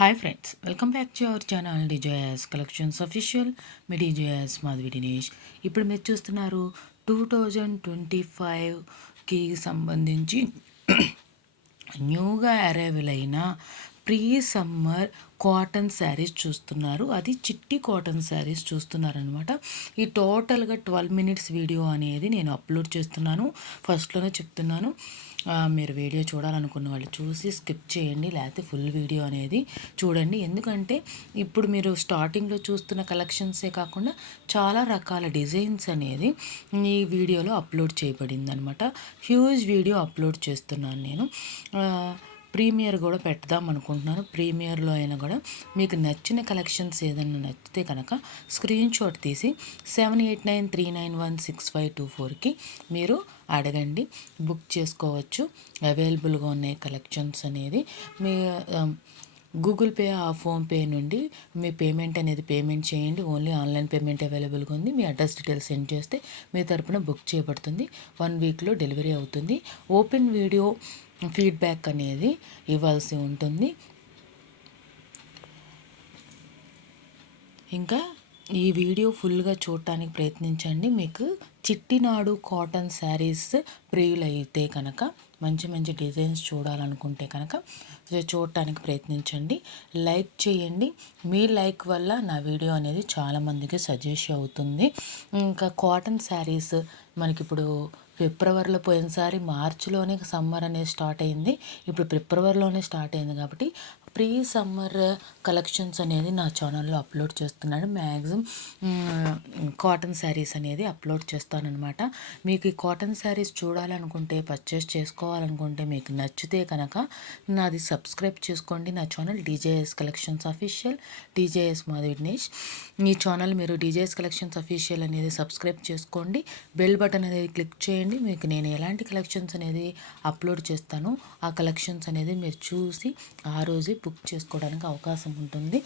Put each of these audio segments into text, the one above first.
Hi friends, welcome back to our channel DJS collections official. Me DJS Madhavi Dinesh. ఇప్పుడు మీరు చూస్తున్నారు 2025కి సంబంధించి న్యూగా అరైవల్ అయిన ప్రీ సమ్మర్ కాటన్ శారీస్ చూస్తున్నారు. అది చిట్టి కాటన్ శారీస్ చూస్తున్నారనమాట. ఈ టోటల్గా 12 మినిట్స్ వీడియో అనేది నేను అప్లోడ్ చేస్తున్నాను. ఫస్ట్లోనే చెప్తున్నాను, మీరు వీడియో చూడాలనుకున్న వాళ్ళు చూసి స్కిప్ చేయండి, లేకపోతే ఫుల్ వీడియో అనేది చూడండి. ఎందుకంటే ఇప్పుడు మీరు స్టార్టింగ్లో చూస్తున్న కలెక్షన్సే కాకుండా చాలా రకాల డిజైన్స్ అనేది ఈ వీడియోలో అప్లోడ్ చేయబడింది అనమాట. హ్యూజ్ వీడియో అప్లోడ్ చేస్తున్నాను నేను. ప్రీమియర్ కూడా పెడదాం అనుకుంటున్నాను. ప్రీమియర్లో అయినా కూడా మీకు నచ్చిన కలెక్షన్స్ ఏదైనా నచ్చితే కనుక స్క్రీన్ షాట్ తీసి 7893916524కి మీరు అడగండి, బుక్ చేసుకోవచ్చు. అవైలబుల్గా ఉన్నాయి కలెక్షన్స్ అనేది. మీ గూగుల్ పే, ఫోన్పే నుండి మీ పేమెంట్ చేయండి. ఓన్లీ ఆన్లైన్ పేమెంట్ అవైలబుల్గా ఉంది. మీ అడ్రస్ డీటెయిల్స్ సెండ్ చేస్తే మీ తరపున బుక్ చేయబడుతుంది. 1 వీక్లో డెలివరీ అవుతుంది. ఓపెన్ వీడియో ఫీడ్బ్యాక్ అనేది ఇవ్వాల్సి ఉంటుంది. ఇంకా ఈ వీడియో ఫుల్గా చూడటానికి ప్రయత్నించండి. మీకు చిట్టినాడు కాటన్ శారీస్ ప్రియులు అయితే కనుక, మంచి మంచి డిజైన్స్ చూడాలనుకుంటే కనుక చూడటానికి ప్రయత్నించండి. లైక్ చేయండి. మీ లైక్ వల్ల నా వీడియో అనేది చాలామందికి సజెస్ట్ అవుతుంది. ఇంకా కాటన్ శారీస్ మనకి ఇప్పుడు ఫిబ్రవరిలో, పోయినసారి మార్చిలోనే సమ్మర్ అనేది స్టార్ట్ అయింది. ఇప్పుడు ఫిబ్రవరిలోనే స్టార్ట్ అయింది కాబట్టి ప్రీ సమ్మర్ కలెక్షన్స్ అనేది నా ఛానల్లో అప్లోడ్ చేస్తున్నాను. మ్యాక్సిమం కాటన్ శారీస్ అనేది అప్లోడ్ చేస్తానన్నమాట. మీకు ఈ కాటన్ శారీస్ చూడాలనుకుంటే, పర్చేస్ చేసుకోవాలనుకుంటే, మీకు నచ్చితే కనుక నాది సబ్స్క్రైబ్ చేసుకోండి. నా channel DJS collections official, DJS Madhavi Dinesh. ఈ ఛానల్ మీరు డిజేఎస్ కలెక్షన్స్ అఫీషియల్ అనేది సబ్స్క్రైబ్ చేసుకోండి. బెల్ బటన్ అనేది క్లిక్ చేయండి. మీకు నేను ఎలాంటి కలెక్షన్స్ అనేది అప్లోడ్ చేస్తానో ఆ కలెక్షన్స్ అనేది మీరు చూసి ఆ రోజే బుక్ చేసుకోవడానికి అవకాశం ఉంటుంది.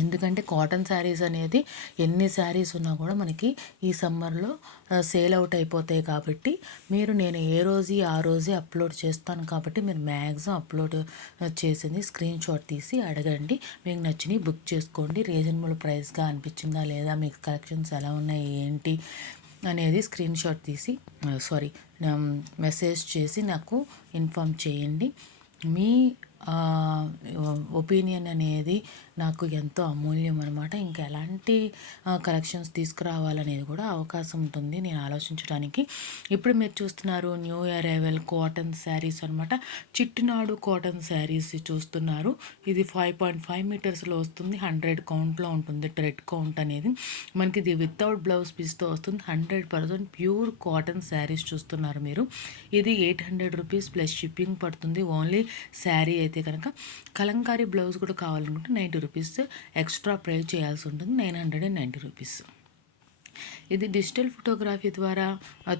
ఎందుకంటే కాటన్ శారీస్ అనేది ఎన్ని శారీస్ ఉన్నా కూడా మనకి ఈ సమ్మర్లో సేల్ అవుట్ అయిపోతాయి. కాబట్టి నేను ఏ రోజు ఆ రోజే అప్లోడ్ చేస్తాను. కాబట్టి మీరు మ్యాక్సిమం అప్లోడ్ చేసింది స్క్రీన్ షాట్ తీసి అడగండి. మీకు నచ్చినవి బుక్ చేసుకోండి. రీజనబుల్ ప్రైస్గా అనిపించిందా లేదా, మీకు కలెక్షన్స్ ఎలా ఉన్నాయి ఏంటి అనేది స్క్రీన్ షాట్ తీసి మెసేజ్ చేసి నాకు ఇన్ఫామ్ చేయండి. మీ ఒపీనియన్ అనేది నాకు ఎంతో అమూల్యం అనమాట. ఇంకా ఎలాంటి కలెక్షన్స్ తీసుకురావాలనేది కూడా అవకాశం ఉంటుంది నేను ఆలోచించడానికి. ఇప్పుడు మీరు చూస్తున్నారు న్యూ అరైవల్ కాటన్ శారీస్ అనమాట. చిట్టినాడు కాటన్ శారీస్ చూస్తున్నారు. ఇది 5.5 మీటర్స్లో వస్తుంది. 100 కౌంట్లో ఉంటుంది. థ్రెడ్ కౌంట్ అనేది మనకి ఇది వితౌట్ బ్లౌజ్ పీస్తో వస్తుంది. 100% ప్యూర్ కాటన్ శారీస్ చూస్తున్నారు మీరు. ఇది 800 రూపీస్ ప్లస్ షిప్పింగ్ పడుతుంది. ఓన్లీ శారీ అయితే కనుక కలంకారీ బ్లౌజ్ కూడా కావాలనుకుంటే 90 రూపీస్ ఎక్స్ట్రా పే చేయాల్సి ఉంటుంది. 990 రూపీస్. ఇది డిజిటల్ ఫోటోగ్రఫీ ద్వారా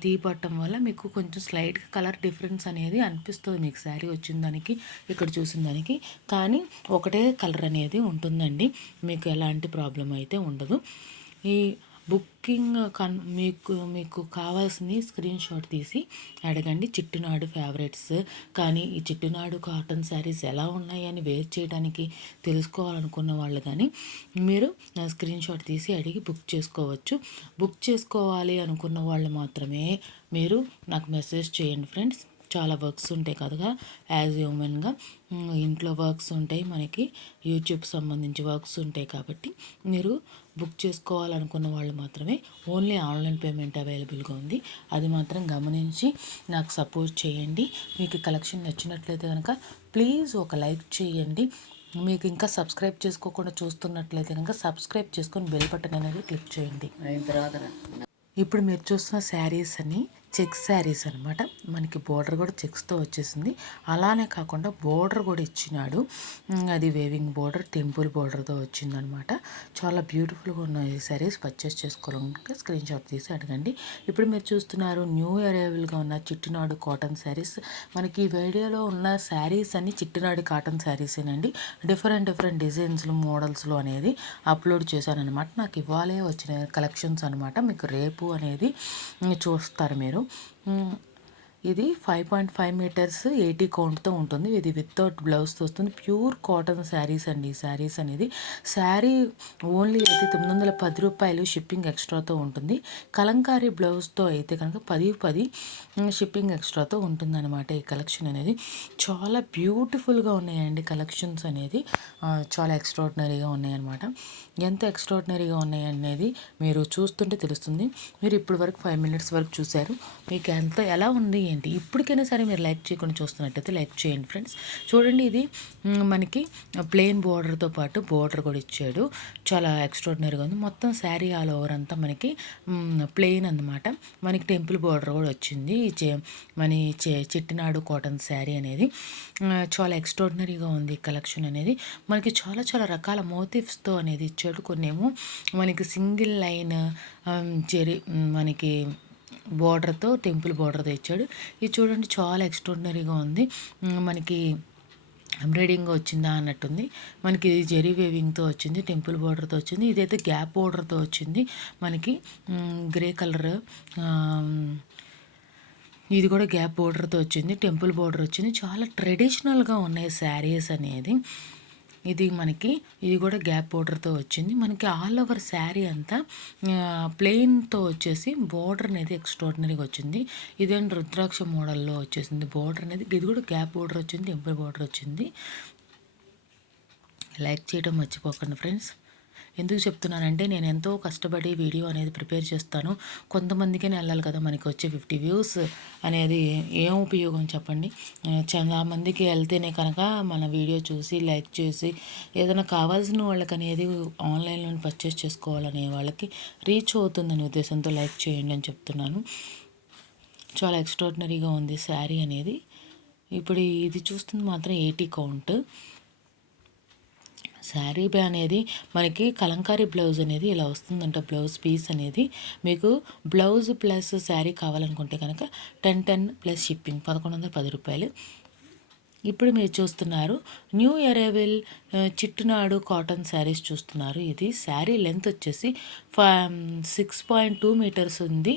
తీయబడటం వల్ల మీకు కొంచెం స్లైట్గా కలర్ డిఫరెన్స్ అనేది అనిపిస్తుంది మీకు శారీ వచ్చిన దానికి ఇక్కడ చూసిన దానికి. కానీ ఒకటే కలర్ అనేది ఉంటుందండి. మీకు ఎలాంటి ప్రాబ్లం అయితే ఉండదు. ఈ బుకింగ్ మీకు కావాల్సింది స్క్రీన్ షాట్ తీసి అడగండి. చిట్టినాడు ఫేవరెట్స్ కానీ ఈ చిట్టినాడు కాటన్ శారీస్ ఎలా ఉన్నాయని వేర్ చేయడానికి తెలుసుకోవాలనుకున్న వాళ్ళు కానీ మీరు స్క్రీన్ షాట్ తీసి అడిగి బుక్ చేసుకోవచ్చు. బుక్ చేసుకోవాలి అనుకున్న వాళ్ళు మాత్రమే మీరు నాకు మెసేజ్ చేయండి ఫ్రెండ్స్. చాలా వర్క్స్ ఉంటాయి కదా, యాజ్ హ్యూమన్గా ఇంట్లో వర్క్స్ ఉంటాయి, మనకి యూట్యూబ్ సంబంధించి వర్క్స్ ఉంటాయి. కాబట్టి మీరు బుక్ చేసుకోవాలనుకున్న వాళ్ళు మాత్రమే ఓన్లీ ఆన్లైన్ పేమెంట్ అవైలబుల్గా ఉంది. అది మాత్రం గమనించి నాకు సపోర్ట్ చేయండి. మీకు కలెక్షన్ నచ్చినట్లయితే కనుక ప్లీజ్ ఒక లైక్ చేయండి. మీకు ఇంకా సబ్స్క్రైబ్ చేసుకోకుండా చూస్తున్నట్లయితే కనుక సబ్స్క్రైబ్ చేసుకొని బెల్ బటన్ అనేది క్లిక్ చేయండి. ఇప్పుడు మీరు చూస్తున్న శారీస్ అని చెక్స్ శారీస్ అనమాట. మనకి బోర్డర్ కూడా చెక్స్తో వచ్చేసింది. అలానే కాకుండా బోర్డర్ కూడా ఇచ్చినాడు. అది వేవింగ్ బోర్డర్, టెంపుల్ బోర్డర్తో వచ్చిందనమాట. చాలా బ్యూటిఫుల్గా ఉన్న ఈ శారీస్ పర్చేస్ చేసుకోవాలంటే స్క్రీన్ షాట్ తీసి అడగండి. ఇప్పుడు మీరు చూస్తున్నారు న్యూ అరైవల్గా ఉన్న చిట్టినాడు కాటన్ శారీస్. మనకి ఈ వీడియోలో ఉన్న శారీస్ అన్ని చిట్టినాడు కాటన్ శారీసేనండి. డిఫరెంట్ డిజైన్స్లో, మోడల్స్లో అనేది అప్లోడ్ చేశాను అనమాట. నాకు ఇవాళే వచ్చిన కలెక్షన్స్ అనమాట. మీకు రేపు అనేది చూస్తారు మీరు. ఇది 5.5 మీటర్స్ 80 కౌంట్తో ఉంటుంది. ఇది వితౌట్ బ్లౌజ్తో వస్తుంది. ప్యూర్ కాటన్ శారీస్ అండి. ఈ శారీస్ అనేది శారీ ఓన్లీ అయితే 910 రూపాయలు షిప్పింగ్ ఎక్స్ట్రాతో ఉంటుంది. కలంకారీ బ్లౌజ్తో అయితే కనుక 10 షిప్పింగ్ ఎక్స్ట్రాతో ఉంటుందన్నమాట. ఈ కలెక్షన్ అనేది చాలా బ్యూటిఫుల్గా ఉన్నాయండి. కలెక్షన్స్ అనేది చాలా ఎక్స్ట్రాడినరీగా ఉన్నాయన్నమాట. ఎంత ఎక్స్ట్రాడినరీగా ఉన్నాయి అనేది మీరు చూస్తుంటే తెలుస్తుంది. మీరు ఇప్పటి వరకు 5 మినిట్స్ వరకు చూశారు. మీకు ఎలా ఉంది ఏంటి ఇప్పటికైనా సరే మీరు లైక్ చేయకుండా చూస్తున్నట్టయితే లైక్ చేయండి ఫ్రెండ్స్. చూడండి, ఇది మనకి ప్లెయిన్ బోర్డర్తో పాటు బోర్డర్ కూడా ఇచ్చాడు. చాలా ఎక్స్ట్రాడినరీగా ఉంది. మొత్తం శారీ ఆల్ ఓవర్ అంతా మనకి ప్లెయిన్ అన్నమాట. మనకి టెంపుల్ బోర్డర్ కూడా వచ్చింది. మన చెట్టినాడు కాటన్ శారీ అనేది చాలా ఎక్స్ట్రాడినరీగా ఉంది. కలెక్షన్ అనేది మనకి చాలా చాలా రకాల మోటివ్స్తో అనేది ఇచ్చాడు. కొన్నేమో మనకి సింగిల్ లైన్ మనకి బోర్డర్తో టెంపుల్ బోర్డర్తో ఇచ్చాడు. ఇది చూడండి, చాలా ఎక్స్ట్రాడినరీగా ఉంది. మనకి ఎంబ్రాయిడింగ్ వచ్చిందా అన్నట్టుంది. మనకి జెరీ వేవింగ్తో వచ్చింది, టెంపుల్ బోర్డర్తో వచ్చింది. ఇదైతే గ్యాప్ బోర్డర్తో వచ్చింది. మనకి గ్రే కలర్, ఇది కూడా గ్యాప్ బోర్డర్తో వచ్చింది, టెంపుల్ బోర్డర్ వచ్చింది. చాలా ట్రెడిషనల్గా ఉన్నాయి శారీస్ అనేది. ఇది కూడా గ్యాప్ బోర్డర్తో వచ్చింది. మనకి ఆల్ ఓవర్ శారీ అంతా ప్లెయిన్తో వచ్చేసి బోర్డర్ అనేది ఎక్స్ట్రాడినరీగా వచ్చింది. ఇదేంటి రుద్రాక్ష మోడల్లో వచ్చేసింది బోర్డర్ అనేది. ఇది కూడా గ్యాప్ బోర్డర్ వచ్చింది, టెంపుల్ బోర్డర్ వచ్చింది. లైక్ చేయడం మర్చిపోకండి ఫ్రెండ్స్. ఎందుకు చెప్తున్నానంటే నేను ఎంతో కష్టపడి వీడియో అనేది ప్రిపేర్ చేస్తాను. కొంతమందికైనా వెళ్ళాలి కదా, మనకి వచ్చే 50 వ్యూస్ అనేది ఏం ఉపయోగం చెప్పండి. చాలా మందికి వెళ్తేనే కనుక మన వీడియో చూసి లైక్ చేసి ఏదైనా కావాల్సిన వాళ్ళకి అనేది ఆన్లైన్లో పర్చేస్ చేసుకోవాలనే వాళ్ళకి రీచ్ అవుతుందనే ఉద్దేశంతో లైక్ చేయండి అని చెప్తున్నాను. చాలా ఎక్స్ట్రాడినరీగా ఉంది శారీ అనేది. ఇప్పుడు ఇది చూస్తుంది మాత్రం 80 కౌంట్. శారీ అనేది మనకి కలంకారీ బ్లౌజ్ అనేది ఇలా వస్తుందంట. బ్లౌజ్ పీస్ అనేది మీకు బ్లౌజ్ ప్లస్ శారీ కావాలనుకుంటే కనుక 10 ప్లస్ షిప్పింగ్ 1110 రూపాయలు. ఇప్పుడు మీరు చూస్తున్నారు న్యూ అరైవల్ చిట్టునాడు కాటన్ శారీస్ చూస్తున్నారు. ఇది శారీ లెంత్ వచ్చేసి 6.2 మీటర్స్ ఉంది.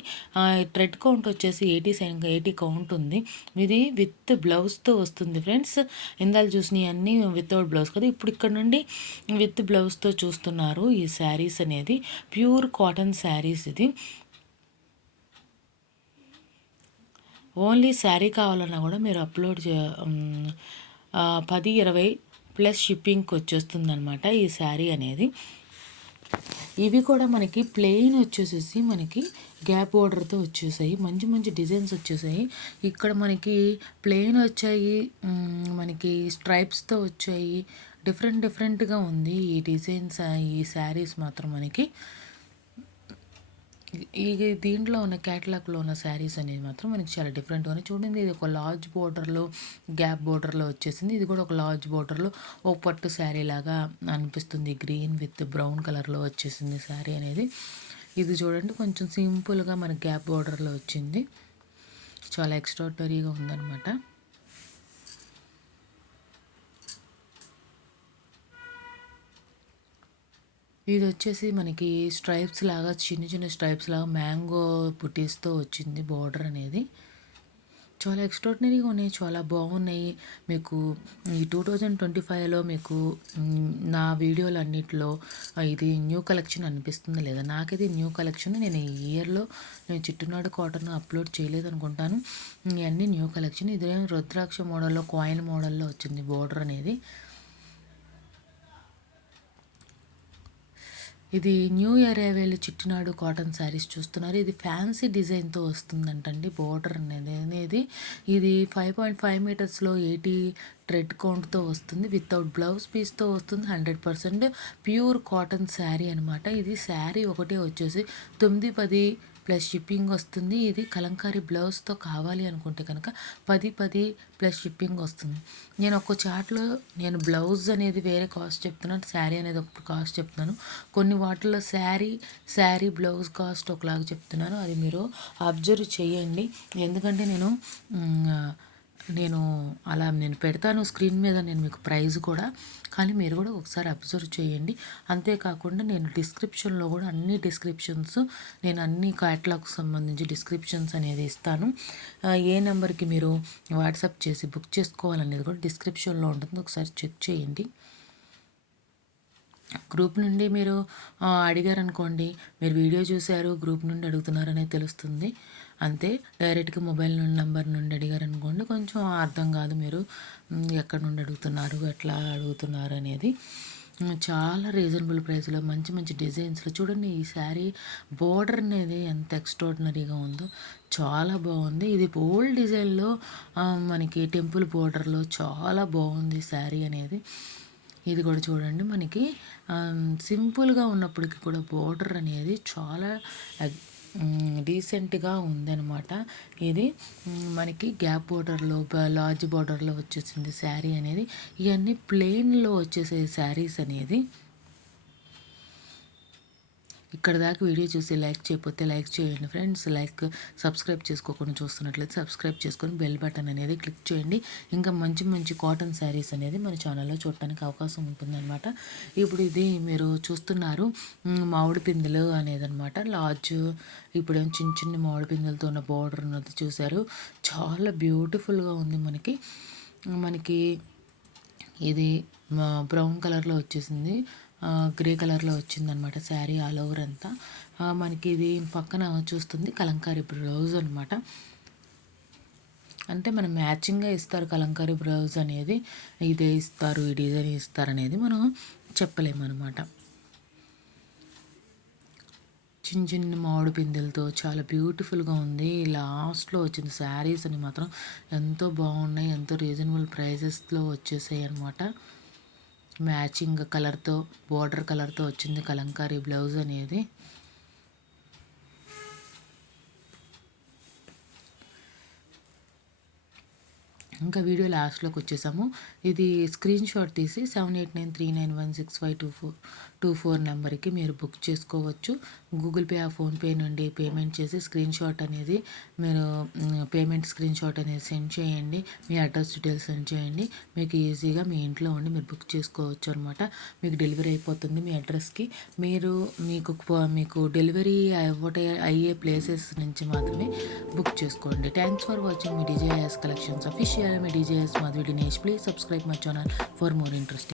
థ్రెడ్ కౌంట్ వచ్చేసి 80 కౌంట్ ఉంది. ఇది విత్ బ్లౌజ్తో వస్తుంది ఫ్రెండ్స్. ఇందాక చూసినవి అన్నీ వితౌట్ బ్లౌజ్ కదా, ఇప్పుడు ఇక్కడ నుండి విత్ బ్లౌజ్తో చూస్తున్నారు. ఈ శారీస్ అనేది ప్యూర్ కాటన్ శారీస్. ఇది ఓన్లీ శారీ కావాలన్నా కూడా మీరు అప్లోడ్ 10-20 ప్లస్ షిప్పింగ్కి వచ్చేస్తుంది అనమాట ఈ శారీ అనేది. ఇవి కూడా మనకి ప్లెయిన్ వచ్చేసేసి మనకి గ్యాప్ బోర్డర్తో వచ్చేసాయి. మంచి మంచి డిజైన్స్ వచ్చేసాయి. ఇక్కడ మనకి ప్లెయిన్ వచ్చాయి, మనకి స్ట్రైప్స్తో వచ్చాయి. డిఫరెంట్గా ఉంది ఈ డిజైన్స్. ఈ శారీస్ మాత్రం మనకి ఈ దీంట్లో ఉన్న క్యాటలాగ్లో ఉన్న శారీస్ అనేది మాత్రం మనకి చాలా డిఫరెంట్గా ఉన్నాయి. చూడండి, ఇది ఒక లార్జ్ బోర్డర్లో గ్యాప్ బోర్డర్లో వచ్చేసింది. ఇది కూడా ఒక లార్జ్ బోర్డర్లో ఒక పట్టు శారీ లాగా అనిపిస్తుంది. గ్రీన్ విత్ బ్రౌన్ కలర్లో వచ్చేసింది శారీ అనేది. ఇది చూడండి, కొంచెం సింపుల్గా మనకి గ్యాప్ బోర్డర్లో వచ్చింది. చాలా ఎక్స్ట్రాడినరీగా ఉందన్నమాట. ఇది వచ్చేసి మనకి స్ట్రైప్స్ లాగా చిన్న స్ట్రైప్స్ లాగా మ్యాంగో బుటీస్తో వచ్చింది బోర్డర్ అనేది. చాలా ఎక్స్ట్రాడినరీగా ఉన్నాయి, చాలా బాగున్నాయి. మీకు ఈ 2025లో మీకు నా వీడియోలు అన్నిటిలో ఇది న్యూ కలెక్షన్ అనిపిస్తుంది లేదా? నాకైతే న్యూ కలెక్షన్. నేను ఈ ఇయర్లో చిట్టునాడు కాటన్ అప్లోడ్ చేయలేదు అనుకుంటాను. ఇవన్నీ న్యూ కలెక్షన్. ఇది రుద్రాక్ష మోడల్లో కాయిన్ మోడల్లో వచ్చింది బోర్డర్ అనేది. ఇది new arrival Chettinad cotton saris చూస్తున్నారు. ఇది ఫ్యాన్సీ డిజైన్తో వస్తుందంటండి బోర్డర్ అనేది. ఇది 5.5 మీటర్స్లో 80 థ్రెడ్ కౌంట్తో వస్తుంది. వితౌట్ బ్లౌజ్ పీస్తో వస్తుంది. 100% ప్యూర్ కాటన్ శారీ అనమాట. ఇది శారీ ఒకటే వచ్చేసి 910 ప్లస్ షిప్పింగ్ వస్తుంది. ఇది కలంకారీ బ్లౌజ్తో కావాలి అనుకుంటే కనుక 10 ప్లస్ షిప్పింగ్ వస్తుంది. నేను ఒక్క చాట్లో నేను బ్లౌజ్ అనేది వేరే కాస్ట్ చెప్తున్నాను, శారీ అనేది ఒక కాస్ట్ చెప్తున్నాను. కొన్ని వాటిల్లో శారీ బ్లౌజ్ కాస్ట్ ఒకలాగా చెప్తున్నాను. అది మీరు అబ్జర్వ్ చేయండి. ఎందుకంటే నేను నేను నేను పెడతాను స్క్రీన్ మీద నేను మీకు ప్రైస్ కూడా. కానీ మీరు కూడా ఒకసారి అబ్జర్వ్ చేయండి. అంతేకాకుండా నేను డిస్క్రిప్షన్లో కూడా అన్ని డిస్క్రిప్షన్స్ నేను అన్ని క్యాటలాగ్కి సంబంధించి డిస్క్రిప్షన్స్ అనేది ఇస్తాను. ఏ నెంబర్కి మీరు వాట్సాప్ చేసి బుక్ చేసుకోవాలనేది కూడా డిస్క్రిప్షన్లో ఉంటుంది. ఒకసారి చెక్ చేయండి. గ్రూప్ నుండి మీరు అడిగారనుకోండి, మీరు వీడియో చూశారు గ్రూప్ నుండి అడుగుతున్నారు అనేది తెలుస్తుంది. అంతే. డైరెక్ట్గా మొబైల్ నెంబర్ నుండి అడిగారనుకోండి కొంచెం అర్థం కాదు, మీరు ఎక్కడి నుండి అడుగుతున్నారు ఎట్లా అడుగుతున్నారు అనేది. చాలా రీజనబుల్ ప్రైస్లో మంచి మంచి డిజైన్స్లో చూడండి. ఈ శారీ బోర్డర్ అనేది ఎంత ఎక్స్ట్రాడినరీగా ఉందో, చాలా బాగుంది. ఇది ఓల్డ్ డిజైన్లో మనకి టెంపుల్ బోర్డర్లో చాలా బాగుంది శారీ అనేది. ఇది కూడా చూడండి, మనకి సింపుల్గా ఉన్నప్పటికీ కూడా బోర్డర్ అనేది చాలా డీసెంట్గా ఉందన్నమాట. ఇది మనకి గ్యాప్ బోర్డర్లో లార్జ్ బోర్డర్లో వచ్చేసింది శారీ అనేది. ఇవన్నీ ప్లెయిన్లో వచ్చేసే శారీస్ అనేది. ఇక్కడ దాకా వీడియో చూసి లైక్ చేయకపోతే లైక్ చేయండి ఫ్రెండ్స్. సబ్స్క్రైబ్ చేసుకోకుండా చూస్తున్నట్లయితే సబ్స్క్రైబ్ చేసుకొని బెల్ బటన్ అనేది క్లిక్ చేయండి. ఇంకా మంచి మంచి కాటన్ శారీస్ అనేది మన ఛానల్లో చూడటానికి అవకాశం ఉంటుందన్నమాట. ఇప్పుడు ఇది మీరు చూస్తున్నారు మామిడి పిందెలు అనేది అనమాట. లార్జ్ ఇప్పుడేం చిన్న చిన్న మామిడి పిందెలతో ఉన్న బార్డర్ ఉన్నది చూశారు. చాలా బ్యూటిఫుల్గా ఉంది. మనకి ఇది బ్రౌన్ కలర్లో వచ్చేసింది, గ్రే కలర్లో వచ్చిందనమాట శారీ ఆల్ ఓవర్ అంతా. మనకి ఇది పక్కన చూస్తుంది కలంకారీ బ్లౌజ్ అనమాట. అంటే మనం మ్యాచింగ్గా ఇస్తారు కలంకారీ బ్లౌజ్ అనేది. ఇదే ఇస్తారు, ఈ డిజైన్ ఇస్తారు అనేది మనం చెప్పలేమన్నమాట. చిన్న చిన్న మామిడి పిందెలతో చాలా బ్యూటిఫుల్గా ఉంది. లాస్ట్లో వచ్చింది శారీస్ అని మాత్రం ఎంతో బాగున్నాయి, ఎంతో రీజనబుల్ ప్రైజెస్లో వచ్చేసాయి అనమాట. మ్యాచింగ్ కలర్తో బోర్డర్ కలర్తో వచ్చింది కలంకారీ బ్లౌజ్ అనేది. ఇంకా వీడియో లాస్ట్లోకి వచ్చేసాము. ఇది స్క్రీన్ షాట్ తీసి 7893916524 నెంబర్కి మీరు బుక్ చేసుకోవచ్చు. గూగుల్ పే ఫోన్పే నుండి పేమెంట్ చేసి స్క్రీన్ షాట్ అనేది మీరు పేమెంట్ స్క్రీన్ షాట్ అనేది సెండ్ చేయండి. మీ అడ్రస్ డీటెయిల్స్ సెండ్ చేయండి. మీకు ఈజీగా మీ ఇంట్లో ఉండి మీరు బుక్ చేసుకోవచ్చు అనమాట. మీకు డెలివరీ అయిపోతుంది మీ అడ్రస్కి. మీకు డెలివరీ అయ్యే ప్లేసెస్ నుంచి మాత్రమే బుక్ చేసుకోండి. Thanks for watching me DJIS collections official. Me DJIS Madhvi Dinesh. Please subscribe my channel for more interesting.